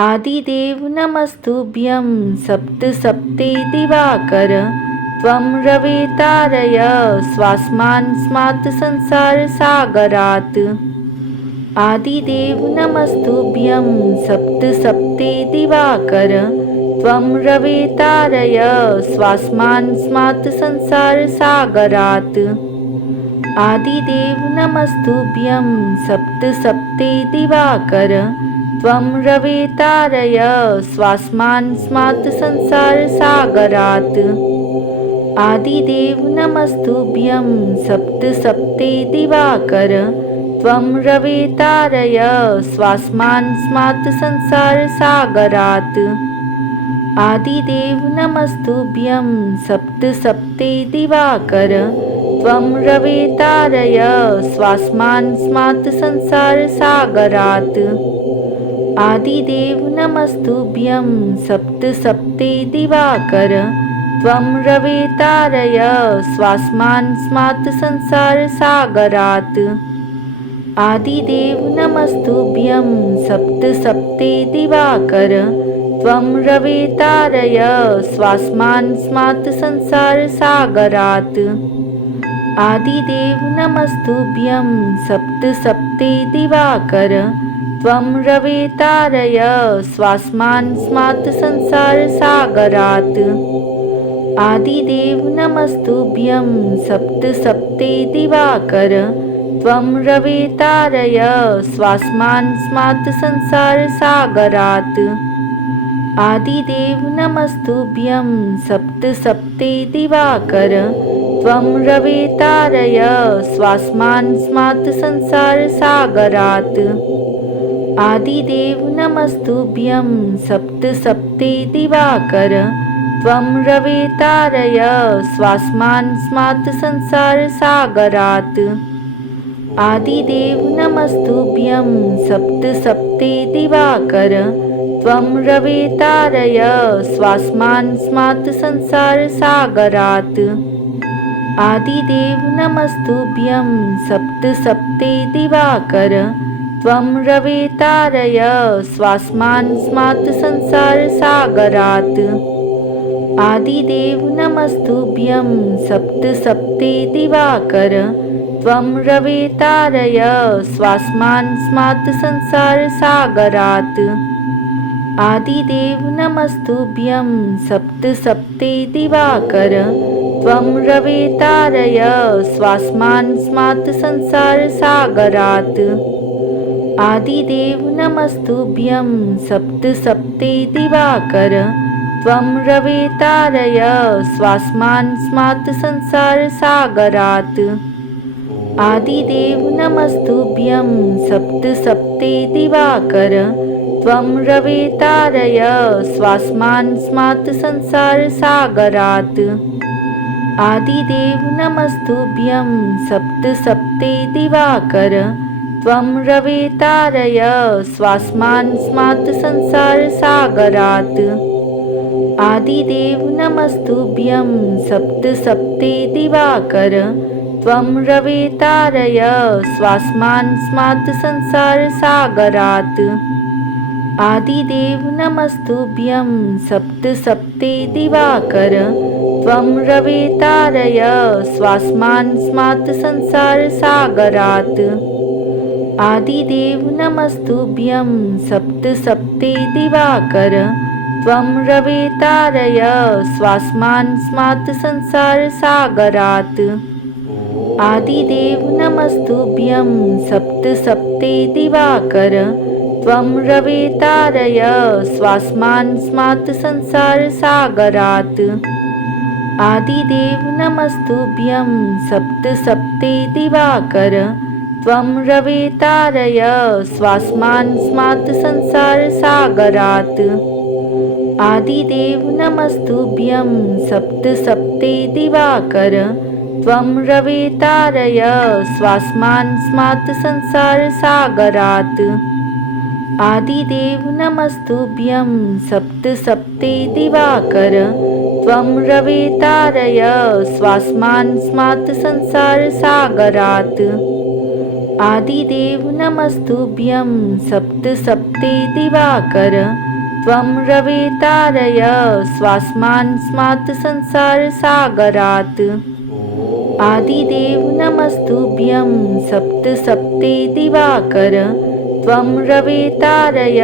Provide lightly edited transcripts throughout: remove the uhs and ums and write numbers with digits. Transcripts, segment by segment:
आदिदेव नमस्तुभ्यं सप्त सप्ते दिवाकर त्वं रवितारय स्वास्मान्स्मात् संसारसागरात्। आदिदेव नमस्तुभ्यं सप्त सप्ते दिवाकर त्वं रवितारय स्वास्मान्स्मात् संसारसागरात्। आदिदेव नमस्तुभ्यं सप्त सप्ते दिवाकर त्वं रवितारय स्वास्मान्स्मात् संसारसागरात्। आदिदेव नमस्तुभ्यं सप्त सप्ते दिवाकर त्वं रवितारय स्वास्मान्स्मात् संसारसागरात्। आदिदेव नमस्तुभ्यं सप्त सप्ते दिवाकर त्वं रवितारय स्वास्मान्स्मात् संसारसागरात्। आदिदेव नमस्तुभ्यं सप्त सप्ते दिवाकर त्वं रवितारय स्वास्मान्स्मात् संसारसागरात्। आदिदेव नमस्तुभ्यं सप्त सप्ते दिवाकर त्वं रवितारय स्वास्मान्स्मात् संसारसागरात्। आदिदेव नमस्तुभ्यं सप्त सप्ते दिवाकर त्वं रवितारय स्वास्मान्स्मात् संसारसागरात्। आदिदेव नमस्तुभ्यं सप्त सप्ते दिवाकर त्वं रवितारय स्वास्मान्स्मात् संसारसागरात्। आदिदेव नमस्तुभ्यं सप्त सप्ते दिवाकर त्वं रवितारय स्वास्मान्स्मात् संसारसागरात्। आदिदेव नमस्तुभ्यं सप्त सप्ते दिवाकर त्वं रवितारय स्वास्मान्स्मात् संसारसागरात्। आदिदेव नमस्तुभ्यं सप्त सप्ते दिवाकर त्वं रवितारय स्वास्मान्स्मात् संसारसागरात्। आदिदेव नमस्तुभ्यं सप्त सप्ते दिवाकर त्वं रवितारय स्वास्मान्स्मात् संसारसागरात्। आदिदेव नमस्तुभ्यं सप्त सप्ते दिवाकर त्वं रवितारय स्वास्मान्स्मात् संसारसागरात्। आदिदेव नमस्तुभ्यं सप्त सप्ते दिवाकर त्वं रवितारय स्वास्मान्स्मात् संसारसागरात्। आदिदेव नमस्तुभ्यं सप्त सप्ते दिवाकर त्वं रवितारय स्वास्मान्स्मात् संसारसागरात्। आदिदेव नमस्तुभ्यं सप्त सप्ते दिवाकर त्वं रवितारय स्वास्मान्स्मात् संसारसागरात्। आदिदेव नमस्तुभ्यं सप्त सप्ते दिवाकर त्वं रवितारय स्वास्मान्स्मात् संसारसागरात्। आदिदेव नमस्तुभ्यं सप्त सप्ते दिवाकर त्वं रवितारय स्वास्मान्स्मात् संसारसागरात्। आदिदेव नमस्तुभ्यं सप्त सप्ते दिवाकर त्वं रवितारय स्वास्मान्स्मात् संसारसागरात्। आदिदेव नमस्तुभ्यं सप्त सप्ते दिवाकर त्वं रवितारय स्वास्मान्स्मात् संसारसागरात्। आदिदेव नमस्तुभ्यं सप्त सप्ते दिवाकर त्वं रवितारय स्वास्मान्स्मात् संसारसागरात्। आदिदेव नमस्तुभ्यं सप्त सप्ते दिवाकर त्वं रवितारय स्वास्मान्स्मात् संसारसागरात्। आदिदेव नमस्तुभ्यं सप्त सप्ते दिवाकर त्वं रवितारय स्वास्मान्स्मात् संसारसागरात्। आदिदेव नमस्तुभ्यं सप्त सप्ते दिवाकर त्वं रवितारय स्वास्मान्स्मात् संसारसागरात्। आदिदेव नमस्तुभ्यं सप्तसप्ते दिवाकर त्वं रवितारय स्वास्मात् संसारसागरात्। आदिदेव नमस्तुभ्यं सप्तसप्ते दिवाकर त्वं रवितारय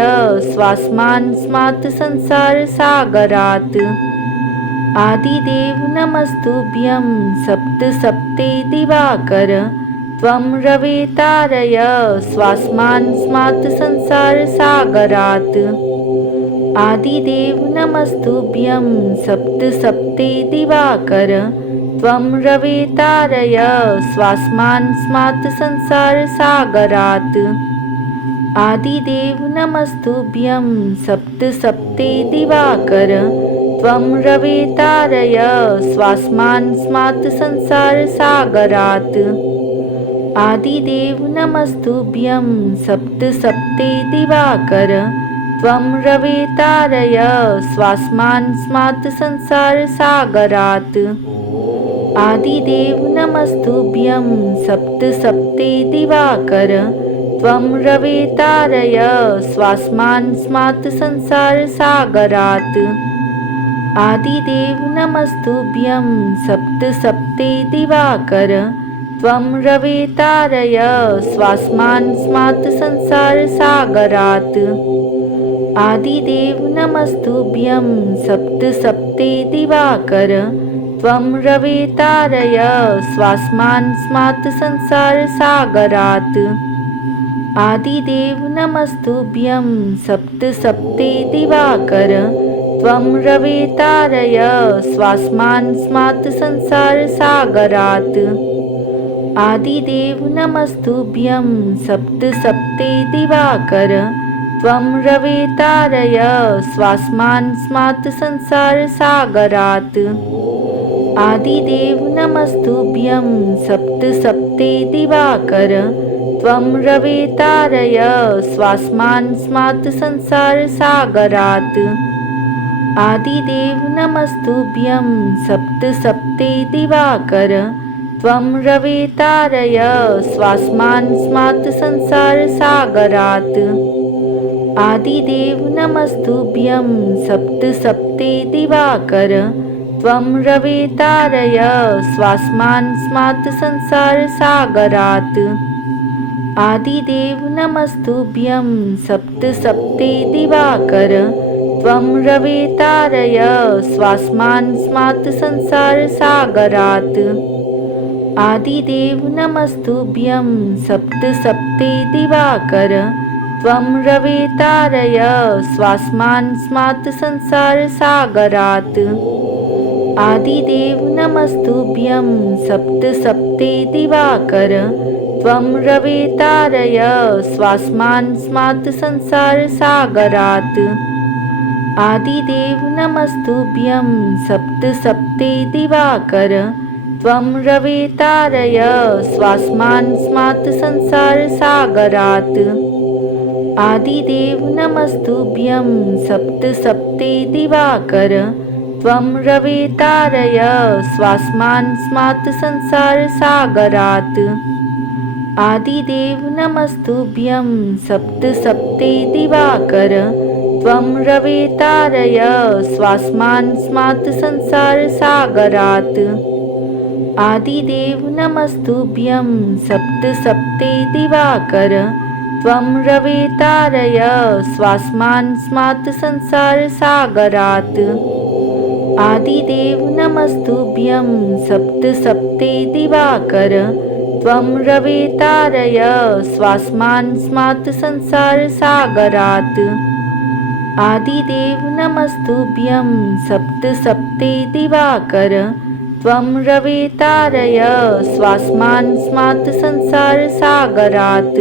स्वास्मात् संसारसागरात्। आदिदेव नमस्तुभ्यं सप्तसप्ते दिवाकर त्वं रवितारय स्वास्मात् संसारसागरात्। आदिदेव नमस्तुभ्यं सप्तसप्ते दिवाकर त्वं रवितारय स्वास्मात् संसारसागरात्। आदिदेव नमस्तुभ्यं सप्तसप्ते दिवाकर त्वं रवितारय स्वास्मात् संसारसागरात्। आदिदेव नमस्तुभ्यं सप्तसप्ते दिवाकर त्वं रवितारय स्वास्मात् संसारसागरात्। आदिदेव नमस्तुभ्यं सप्तसप्ते दिवाकर त्वं रवितारय स्वास्मात् संसारसागरात्। आदिदेव नमस्तुभ्यं सप्तसप्ते दिवाकर त्वं रवितारय स्वास्मात् संसारसागरात्। आदिदेव नमस्तुभ्यं सप्तसप्ते दिवाकर त्वं रवितारय स्वास्मात् संसारसागरात्। आदिदेव नमस्तुभ्यं सप्तसप्ते दिवाकर त्वं रवितारय स्वास्मात् संसारसागरात्। आदिदेव नमस्तुभ्यं सप्तसप्ते दिवाकर त्वं रवितारय स्वास्मात् संसारसागरात्। आदिदेव नमस्तुभ्यं सप्तसप्ते दिवाकर त्वं रवितारय स्वास्मात् संसारसागरात्। आदिदेव नमस्तुभ्यं सप्तसप्ते दिवाकर त्वं रवितारय स्वास्मात् संसारसागरात्। आदिदेव नमस्तुभ्यं सप्तसप्ते दिवाकर त्वं रवितारय स्वास्मात् संसारसागरात्। आदिदेव नमस्तुभ्यं सप्तसप्ते दिवाकर त्वं रवितारय स्वास्मात् संसारसागरात्। आदिदेव नमस्तुभ्यं सप्तसप्ते दिवाकर त्वं रवितारय स्वास्मात् संसारसागरात्। आदिदेव नमस्तुभ्यं सप्तसप्ते दिवाकर त्वं रवितारय स्वास्मात् संसारसागरात्। आदिदेव नमस्तुभ्यं सप्तसप्ते दिवाकर त्वं रवितारय स्वास्मात् संसारसागरात्। आदिदेव नमस्तुभ्यं सप्तसप्ते दिवाकर त्वं रवितारय स्वास्मात् संसारसागरात्। आदिदेव नमस्तुभ्यं सप्तसप्ते दिवाकर त्वं रवितारय स्वास्मात् संसारसागरात्। आदिदेव नमस्तुभ्यं सप्तसप्ते दिवाकर त्वं रवितारय स्वास्मात् संसारसागरात्। आदिदेव नमस्तुभ्यं सप्तसप्ते दिवाकर त्वं रवितारय स्वास्मात् संसारसागरात्। आदिदेव नमस्तुभ्यं सप्तसप्ते दिवाकर त्वं रवितारय स्वास्मात् संसारसागरात्।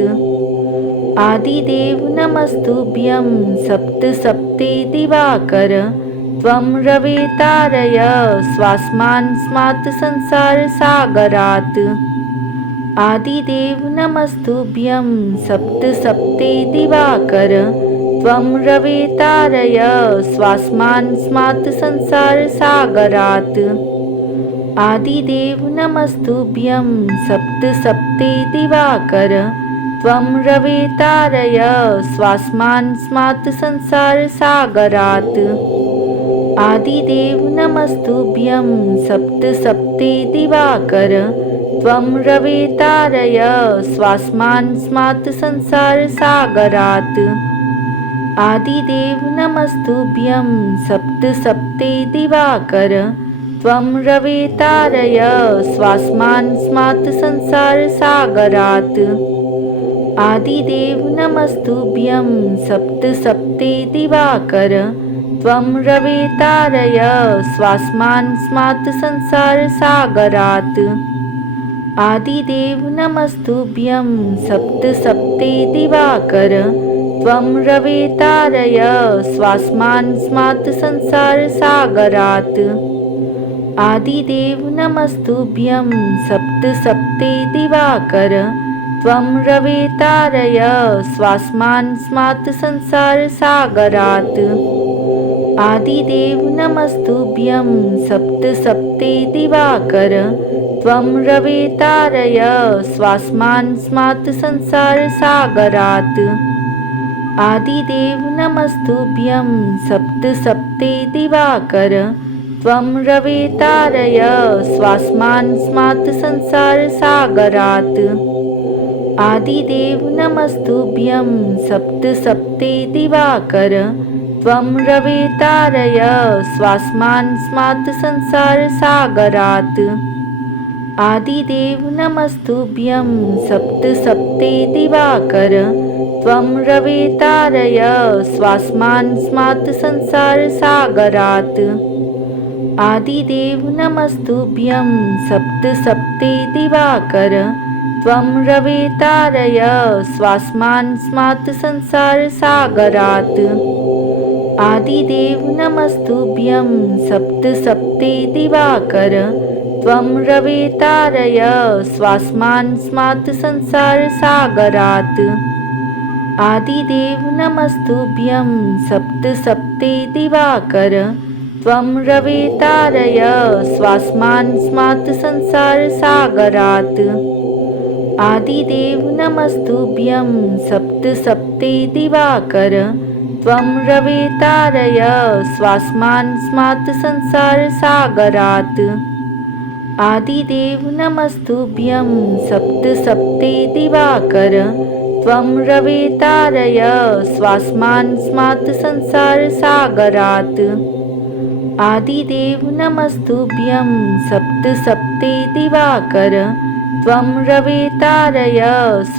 आदिदेव नमस्तुभ्यं सप्तसप्ते दिवाकर त्वं रवितारय स्वास्मात् संसारसागरात्। आदिदेव नमस्तुभ्यं सप्तसप्ते दिवाकर त्वं रवितारय स्वास्मात् संसारसागरात्। आदिदेव नमस्तुभ्यं सप्तसप्ते दिवाकर त्वं रवितारय स्वास्मात् संसारसागरात् आदिदेव नमस्तुभ्यं सप्तसप्ते दिवाकर त्वं रवितारय स्वास्मात् संसारसागरात् आदिदेव नमस्तुभ्यं सप्तसप्ते दिवाकर त्वं रवितारय स्वास्मात् संसारसागरात् आदिदेव नमस्तुभ्यं सप्तसप्ते दिवाकर त्वं रवितारय स्वास्मात् संसारसागरात् आदिदेव नमस्तुभ्यं सप्तसप्ते दिवाकर त्वं रवितारय स्वास्मात् संसारसागरात् आदिदेव नमस्तुभ्यं सप्तसप्ते दिवाकर त्वं रवितारय स्वास्मात् संसारसागरात् आदिदेव नमस्तुभ्यं सप्तसप्ते दिवाकर त्वं रवितारय स्वास्मात् संसारसागरात् आदिदेव नमस्तुभ्यं सप्तसप्ते दिवाकर त्वं रवितारय स्वास्मात् संसारसागरात् आदिदेव नमस्तुभ्यं सप्तसप्ते दिवाकर त्वं रवितारय स्वास्मात् संसारसागरात् आदिदेव नमस्तुभ्यं सप्तसप्ते दिवाकर त्वं रवितारय स्वास्मात् संसारसागरात् आदिदेव नमस्तुभ्यं सप्तसप्ते दिवाकर त्वं रवितारय स्वास्मात् संसारसागरात् आदिदेव नमस्तुभ्यं सप्तसप्ते दिवाकर त्वं रवितारय स्वास्मात् संसारसागरात् आदिदेव नमस्तुभ्यं सप्तसप्ते दिवाकर त्वं रवितारय स्वास्मात् संसारसागरात् आदिदेव नमस्तुभ्यं सप्तसप्ते दिवाकर त्वं रवितारय स्वास्मात् संसारसागरात् आदिदेव नमस्तुभ्यं सप्तसप्ते दिवाकर त्वं रवितारय स्वास्मात् संसारसागरात् आदिदेव नमस्तुभ्यं सप्तसप्ते दिवाकर त्वं रवितारय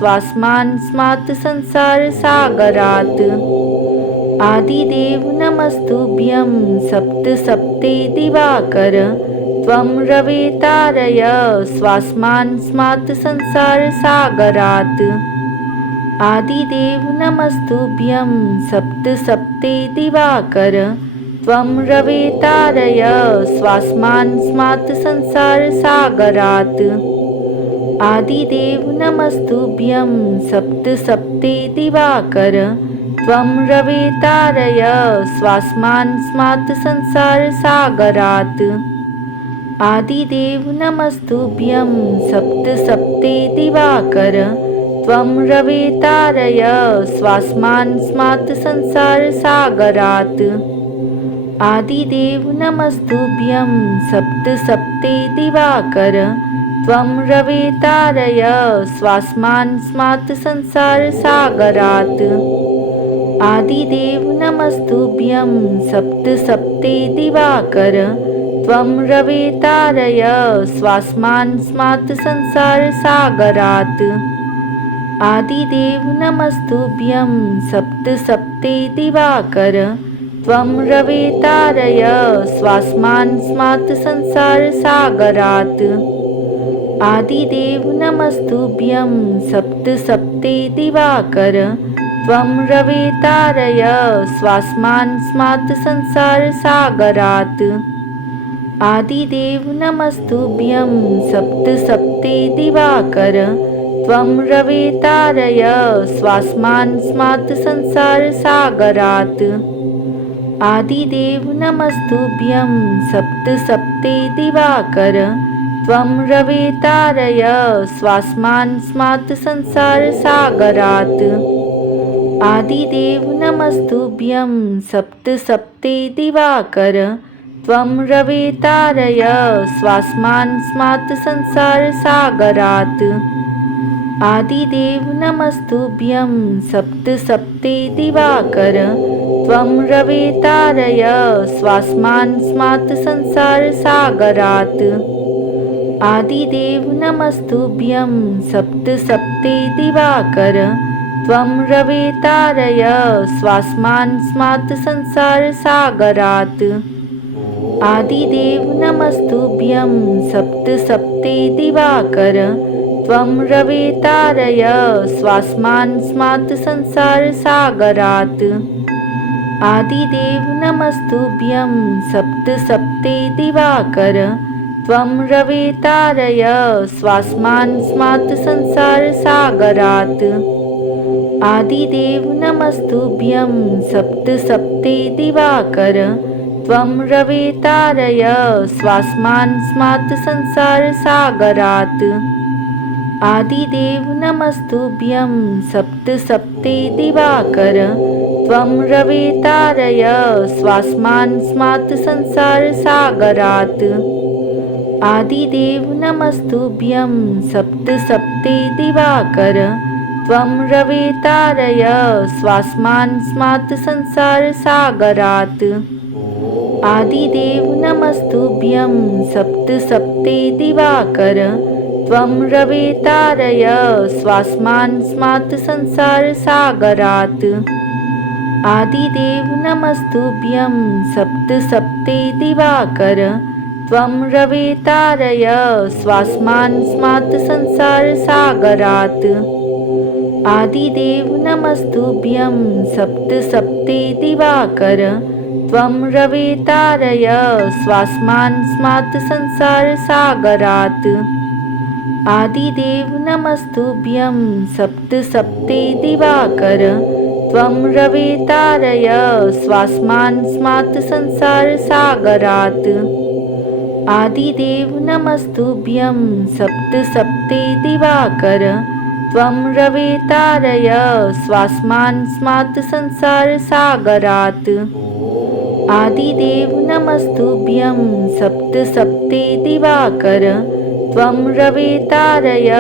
स्वास्मात् संसारसागरात् आदिदेव नमस्तुभ्यं सप्तसप्ते दिवाकर त्वं रवितारय स्वास्मात् संसारसागरात् आदिदेव नमस्तुभ्यं सप्तसप्ते दिवाकर त्वं रवितारय स्वास्मात् संसारसागरात् आदिदेव नमस्तुभ्यं सप्तसप्ते दिवाकर त्वं रवितारय स्वास्मात् संसारसागरात् आदिदेव नमस्तुभ्यं सप्तसप्ते दिवाकर त्वं रवितारय स्वास्मात् संसारसागरात् आदिदेव नमस्तुभ्यं सप्तसप्ते दिवाकर त्वं रवितारय स्वास्मात् संसारसागरात् आदिदेव नमस्तुभ्यं सप्तसप्ते दिवाकर त्वं रवितारय स्वास्मात् संसारसागरात् आदिदेव नमस्तुभ्यं सप्तसप्ते दिवाकर त्वं रवितारय स्वास्मात् संसारसागरात् आदिदेव नमस्तुभ्यं सप्तसप्ते दिवाकर त्वं रवितारय स्वास्मात् संसारसागरात् आदिदेव नमस्तुभ्यं सप्तसप्ते दिवाकर त्वं रवितारय स्वास्मात् संसारसागरात् आदिदेव नमस्तुभ्यं सप्त दिवाकर त्वं रवितारय स्वास्मात् संसारसागरात्। आदिदेव नमस्तुभ्यं सप्त दिवाकर त्वं रवितारय स्वास्मात् संसारसागरात्। आदिदेव नमस्तुभ्यं सप्त दिवाकर त्वं रवितारय स्वास्मात् संसारसागरात्। आदिदेव नमस्तुभ्यं सप्त दिवाकर त्वं रवितारय स्वास्मात् संसारसागरात्। आदिदेव नमस्तुभ्यं सप्त दिवाकर त्वं रवितारय स्वास्मात् संसारसागरात्। आदिदेव नमस्तुभ्यं सप्त दिवाकर त्वं रवितारय स्वास्मात् संसारसागरात्। आदिदेव नमस्तुभ्यं सप्त दिवाकर त्वं रवितारय स्वास्मात् संसारसागरात्। आदिदेव नमस्तुभ्यं सप्त दिवाकर त्वं रवितारय स्वास्मात् संसारसागरात्। आदिदेव नमस्तुभ्यं सप्त दिवाकर त्वं रवितारय स्वास्मात् संसारसागरात्। आदिदेव नमस्तुभ्यं सप्त दिवाकर त्वं रवितारय स्वास्मात् संसारसागरात्। आदिदेव नमस्तुभ्यं सप्त दिवाकर त्वं रवितारय स्वास्मात् संसारसागरात्। आदिदेव नमस्तुभ्यं सप्त दिवाकर त्वं रवितारय स्वास्मात् संसारसागरात्। आदिदेव नमस्तुभ्यं सप्त दिवाकर त्वं रवितारय स्वास्मात् संसारसागरात्। आदिदेव नमस्तुभ्यं सप्त दिवाकर त्वं रवितारय स्वास्मात् संसारसागरात्। आदिदेव नमस्तुभ्यं सप्त दिवाकर त्वं रवितारय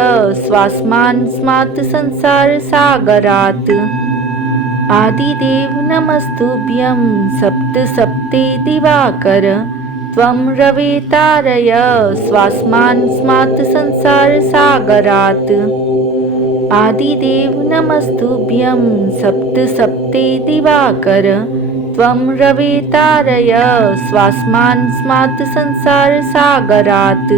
स्वास्मात् संसारसागरात्। आदिदेव नमस्तुभ्यं सप्त दिवाकर त्वं रवितारय स्वास्मात् संसारसागरात्। आदिदेव नमस्तुभ्यं सप्त दिवाकर त्वं रवितारय स्वास्मात् संसारसागरात्।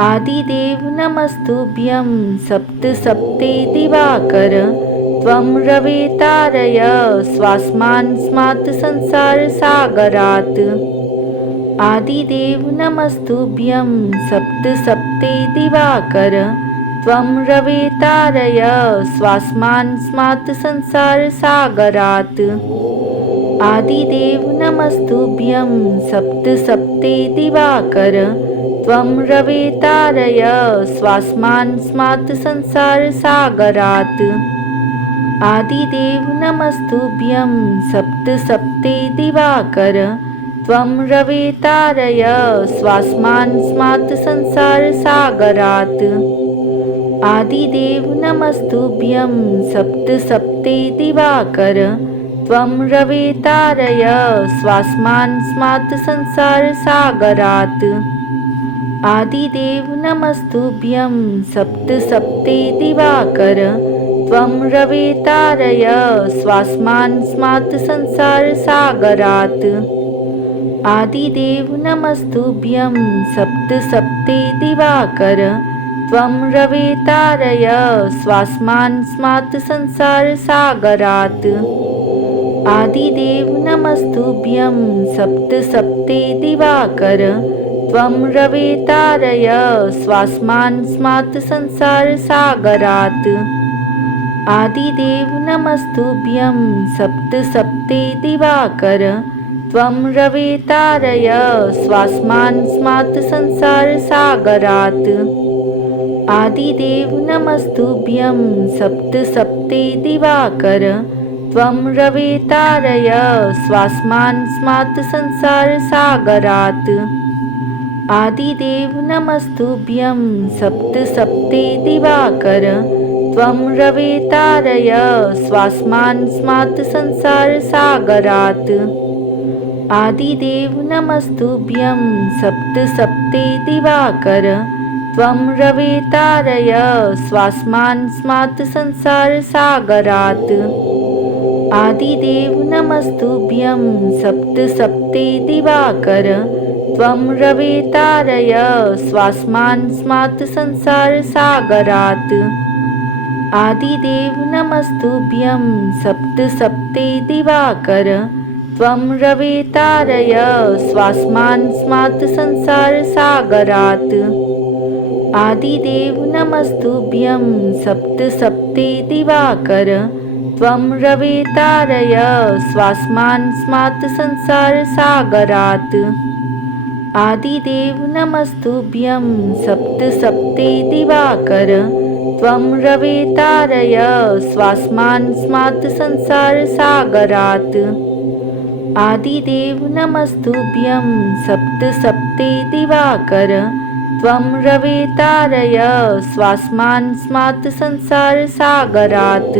आदिदेव नमस्तुभ्यं सप्त दिवाकर त्वं रवितारय स्वास्मात् संसारसागरात्। आदिदेव नमस्तुभ्यं सप्त दिवाकर त्वं रवितारय स्वास्मात् संसारसागरात्। आदिदेव नमस्तुभ्यं सप्त दिवाकर त्वं रवितारय स्वास्मात् संसारसागरात्। आदिदेव नमस्तुभ्यं सप्त दिवाकर त्वं रवितारय स्वास्मात् संसारसागरात्। आदिदेव नमस्तुभ्यं सप्त दिवाकर त्वं रवितारय स्वास्मात् संसारसागरात्। आदिदेव नमस्तुभ्यं सप्त दिवाकर त्वं रवितारय स्वास्मात् संसारसागरात्। आदिदेव नमस्तुभ्यं सप्त दिवाकर त्वं रवितारय स्वास्मात् संसारसागरात्। आदिदेव नमस्तुभ्यं सप्त दिवाकर त्वं रवितारय स्वास्मात् संसारसागरात्। आदिदेव नमस्तुभ्यं सप्तसप्ते दिवाकर त्वं रवितारय स्वास्मान्स्मात् संसारसागरात्। आदिदेव नमस्तुभ्यं सप्तसप्ते दिवाकर त्वं रवितारय स्वास्मान्स्मात् संसारसागरात्। आदिदेव नमस्तुभ्यं सप्तसप्ते दिवाकर त्वं रवितारय स्वास्मान्स्मात् संसारसागरात्। आदिदेव नमस्तुभ्यं सप्तसप्ते दिवाकर त्वं रवितारय स्वास्मान्स्मात् संसारसागरात्। आदिदेव नमस्तुभ्यं सप्तसप्ते दिवाकर त्वं रवितारय स्वास्मान्स्मात् संसारसागरात्। आदिदेव नमस्तुभ्यं सप्तसप्ते दिवाकर त्वं रवितारय स्वास्मान्स्मात् संसारसागरात्। आदिदेव नमस्तुभ्यं सप्तसप्ते दिवाकर त्वं रवितारय स्वास्मान्स्मात् संसारसागरात्। आदिदेव नमस्तुभ्यं सप्तसप्ते दिवाकर त्वं रवितारय स्वास्मान्स्मात् संसारसागरात्। आदिदेव नमस्तुभ्यं सप्तसप्ते दिवाकर त्वं रवितारय स्वास्मान्स्मात् संसारसागरात्।